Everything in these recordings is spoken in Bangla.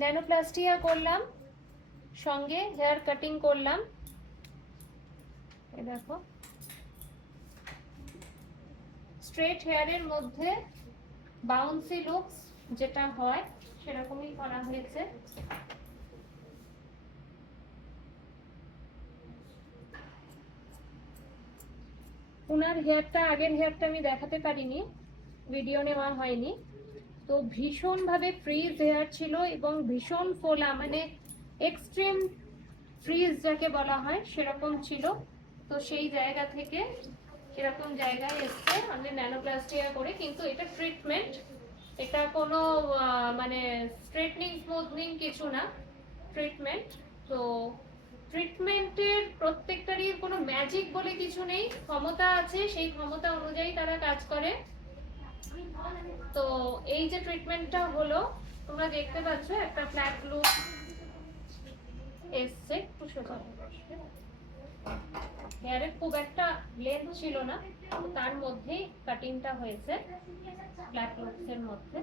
ন্যানোপ্লাস্টিয়া করলাম, সঙ্গে হেয়ার কাটিং করলাম। এই দেখো, স্ট্রেট হেয়ারের মধ্যে বাউন্সি লুকস যেটা হয় সেরকমই করা হয়েছে। ওনার হেয়ারটা, আগের হেয়ারটা আমি দেখাতে পারিনি, ভিডিও নেওয়া হয়নি। তো ভীষণ ভাবে ফ্রিজ হেয়ার ছিল এবং ভীষণ ফোলা, মানে এক্সট্রিম ফ্রিজ যাকে বলা হয় সেরকম ছিল। তো সেই জায়গা থেকে সেরকম জায়গায় এসছে আমি ন্যানোপ্লাস্টিয়া করে। কিন্তু এটা ট্রিটমেন্ট, এটা কোনো মানে স্ট্রেটনিং স্মুথনিং কিছু না, ট্রিটমেন্ট। তো ট্রিটমেন্টের প্রত্যেকটারই কোনো ম্যাজিক বলে কিছু নেই, ক্ষমতা আছে, সেই ক্ষমতা অনুযায়ী তারা কাজ করে। তো এই যে ট্রিটমেন্টটা হলো, তোমরা দেখতে পাচ্ছ একটা ফ্ল্যাট লুক এসছে, একটু সোজা হেয়ারে খুব একটা লেন্থ ছিল না, তার মধ্যেই কাটিংটা হয়েছে ফ্ল্যাট লুকসের মধ্যে।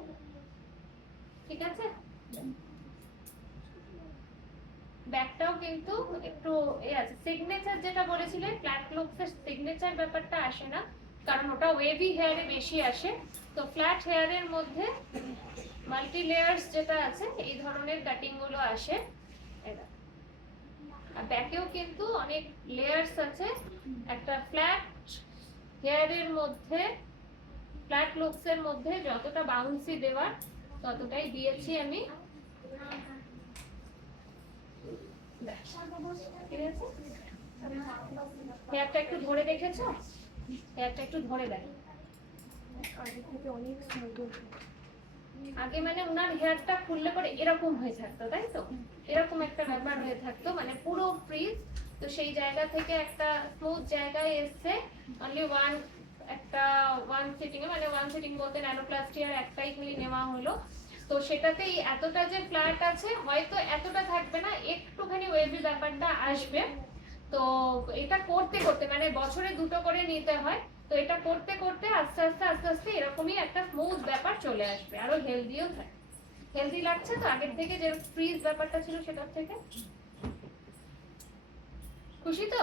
ঠিক আছে, ব্যাকটাও কিন্তু একটু এই আছে। সিগনেচার যেটা বলেছিলেন, ফ্ল্যাট লুকসের সিগনেচার ব্যাপারটা আসে না, কারণ ওটা ওয়েভি হেয়ারে বেশি আসে। তো ফ্ল্যাট হেয়ারের মধ্যে মাল্টি লেয়ার্স যেটা আছে, এই ধরনের কাটিং গুলো আসে। আর ব্যাকেও কিন্তু অনেক লেয়ার্স আছে। একটা ফ্ল্যাট হেয়ারের মধ্যে, ফ্ল্যাট লুকসের মধ্যে যতটা বাউন্সি দেওয়ার ততটাই দিয়েছি আমি। হেয়ারটা একটু ধরে দেখেছো, হেয়ারটা একটু ধরে দেখ, আগে মানে ওনার হেয়ারটা খুললে পরে এরকম হয়ে থাকতো, তাই তো, এরকম একটা ব্যাপার হয়ে থাকতো, মানে পুরো ফ্রিজ। তো সেই জায়গা থেকে একটা স্মুথ জায়গায় এসছে, অনলি ওয়ান, একটা ওয়ান সিটিং এ, মানে ওয়ান সিটিং বলতে ন্যানোপ্লাস্টিয়ার একটাই খালি নেওয়া হলো। তো সেটাতেই এতটা যে ফ্ল্যাট আছে, হয়তো এতটা থাকবে না, একটুখানি ওয়েভি ব্যাপারটা আসবে। তো এটা করতে করতে, মানে বছরে দুটো করে নিতে হয়, তো এটা করতে করতে আস্তে আস্তে আস্তে আস্তে এরকমই একটা স্মুথ ব্যাপার চলে আসবে, আরো হেলদিও থাকে। হেলদি লাগছে তো আগের থেকে, যে ফ্রিজ ব্যাপারটা ছিল সেটার থেকে? খুশি তো?